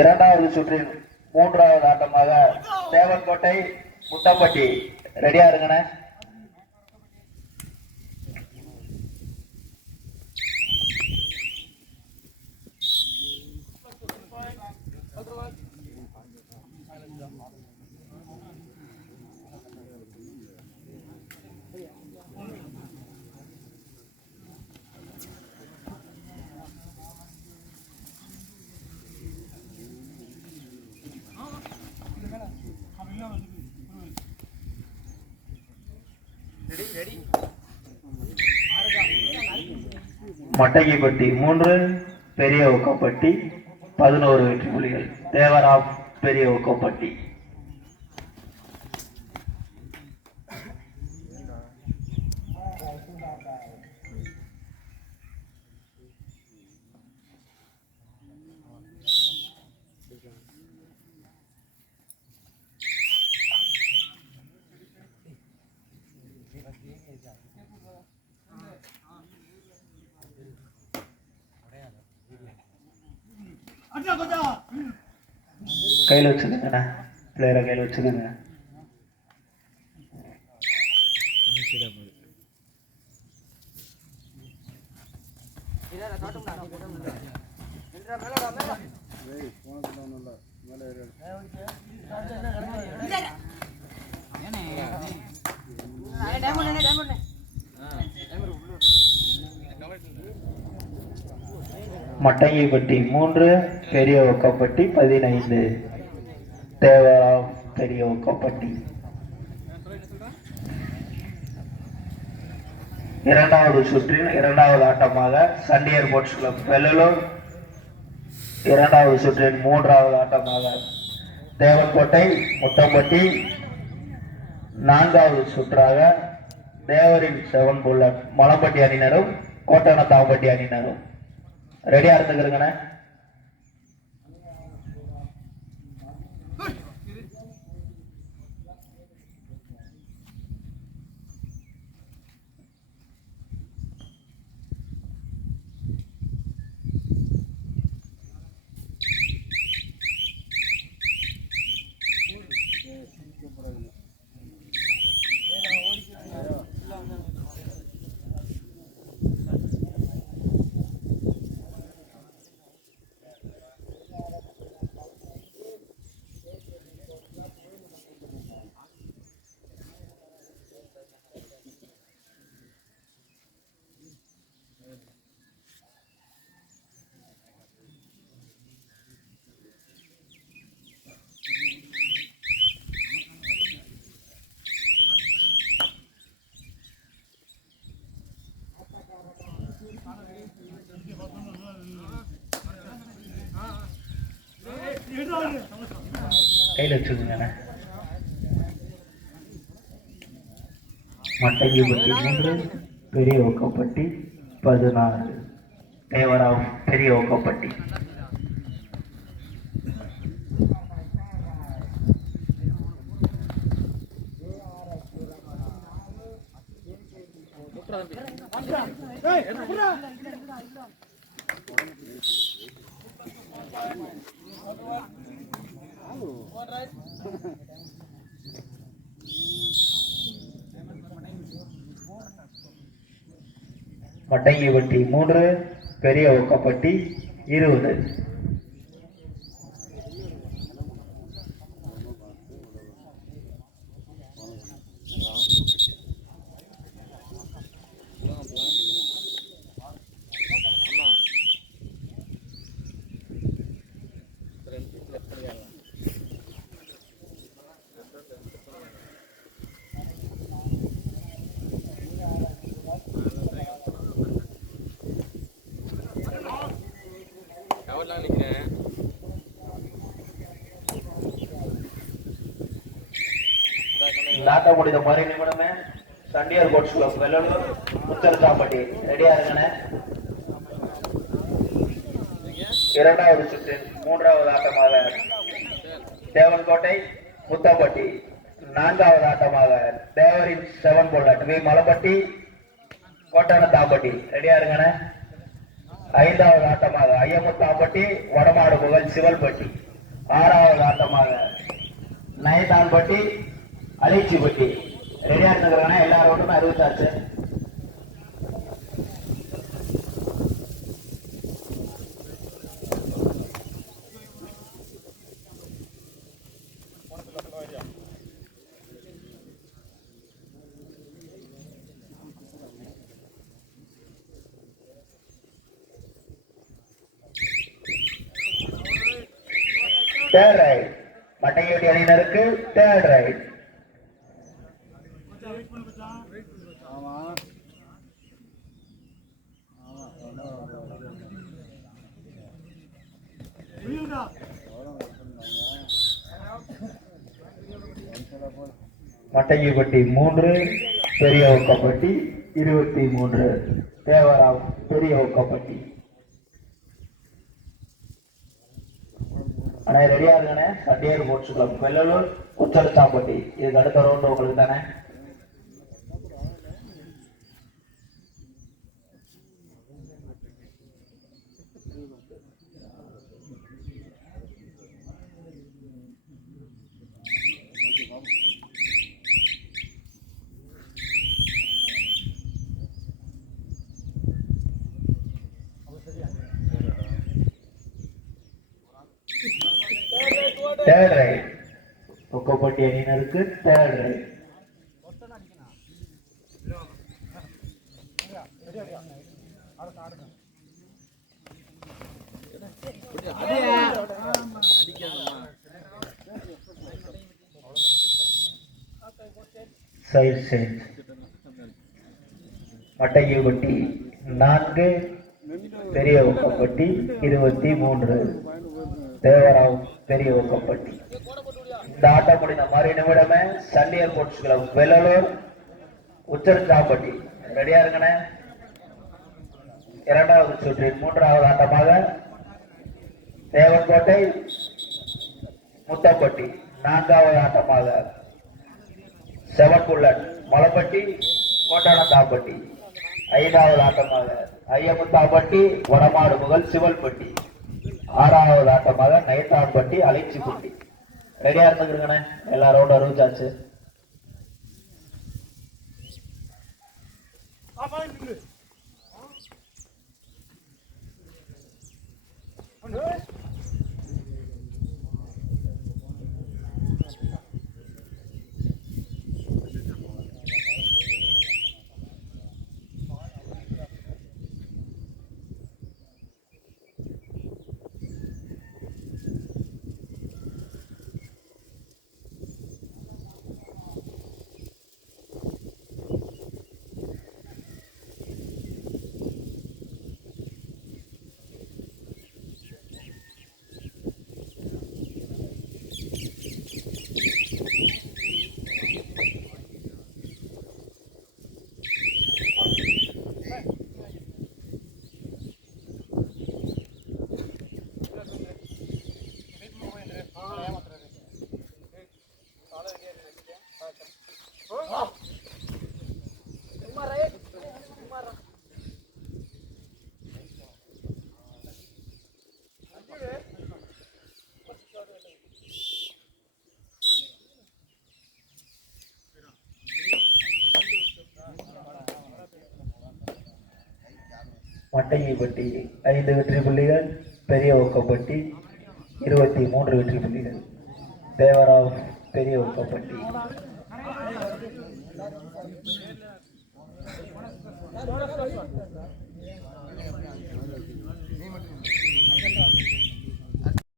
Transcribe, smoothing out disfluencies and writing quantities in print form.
இரண்டாவது சுற்றின் மூன்றாவது ஆட்டமாக தேவன்கோட்டை முத்தம்பட்டி. ரெடியா இருங்கண்ணே. மட்டகிப்பட்டி 3, பெரிய ஒக்கப்பட்டி 11 வெற்றி புலிகள். தேவரா பெரிய ஒக்கப்பட்டி. கையில் வச்சுக்கோங்கண்ணா, பிளேயரை கையில் வச்சுக்கோங்க. மட்டங்கிப்பட்டி 3, பெரிய ஒக்கப்பட்டி 15. தேவரா பெரிய ஒக்கப்பட்டி. இரண்டாவது சுற்றின் இரண்டாவது ஆட்டமாக சண்டியர் ஸ்போர்ட்ஸ் கிளப் வெள்ளலூர். இரண்டாவது சுற்றின் மூன்றாவது ஆட்டமாக தேவன்கோட்டை முத்தம்பட்டி. நான்காவது சுற்றாக தேவரின் 7 புல்லட் மலம்பட்டி அணியினரும் கோட்டன தாம்பட்டி அணியினரும். ரெடியா இருந்துக்கிறேங்கண்ணே. கையில் வச்சுக்கோங்கண்ணே. மட்டங்கிப்பட்டி 3, பெரிய ஒக்கப்பட்டி 16. தேவரா பெரிய ஒக்கப்பட்டி. மட்டங்கிப்பட்டி 3, பெரிய ஒக்கப்பட்டி 20. லாட்ட முடிந்த மறு நிமிடமே சண்டியர் ஸ்போர்ட்ஸ் கிளப் வெள்ளலூர் முத்தரசாம்பட்டி. ரெடியா இருங்கண்ணே. இரண்டாவது சுற்றின் மூன்றாவது ஆட்டமாக தேவன்கோட்டை முத்தம்பட்டி. நான்காவது ஆட்டமாக தேவரின் 7 புல்லட் வி மலம்பட்டி. கோட்டணத்தாம்பட்டி ரெடியா இருங்கண்ணே. ஐந்தாவது ஆட்டமாக ஐயமுத்தாம்பட்டி வடமாடு புகழ் சிவல்பட்டி. ஆறாவது ஆட்டமாக நயத்தான்பட்டி அழிச்சிப்பட்டி ரெடியா இருந்துக்கிறேன்னா எல்லாரோட்டுமே அறிவிச்சாச்சு. தேர்ட் ரைட் மட்டையோடி அணியினருக்கு தேர்ட் ரைட். மட்டையப்பட்டி 3 பெரிய ஒக்கப்பட்டி 23 தேவராவ் பெரிய ஒக்கப்பட்டி. அண்ணா ரெடியா இருங்கண்ணே. சண்டியர் போட்ஸ் கிளப் வெள்ளலூர் உச்சரச்சாம்பட்டி. இதுக்கு அடுத்த ரவுண்ட் உங்களுக்கு தானே. தேர்ட் ரைட் ஒக்கப்பட்டி அணியினருக்கு third right. Side change. Mattaiyapatti 4 பெரிய ஒக்கப்பட்டி 23 தேவராவ் பெரிய ஒக்கப்பட்டி. இந்த ஆட்டம் முடிந்த மறு நிமிடமே சண்டியர் போட்ஸ் கிளப் வெள்ளலூர் உச்சரச்சாம்பட்டி ரெடியா இருங்கண்ணே. இரண்டாவது சுற்றின் 3வது ஆட்டமாக தேவன்கோட்டை முத்தப்பட்டி. 4வது ஆட்டமாக 7 புல்லட் மலப்பட்டி கோட்டணத்தாம்பட்டி. 5வது ஆட்டமாக ஐயமுத்தாம்பட்டி வடமாடு புகழ் சிவல்பட்டி. 6வது ஆட்டமாக நயத்தான்பட்டி அலைச்சிப்பட்டி. ரெடியா இருந்துக்கிறேங்கண்ணே. எல்லாரோட அறிவிச்சாச்சு. மட்டையப்பட்டி 5 வெற்றி புள்ளிகள், பெரிய ஒக்கப்பட்டி 23 வெற்றி புள்ளிகள். தேவராவ் பெரிய ஒக்கப்பட்டி. நீ மட்டும்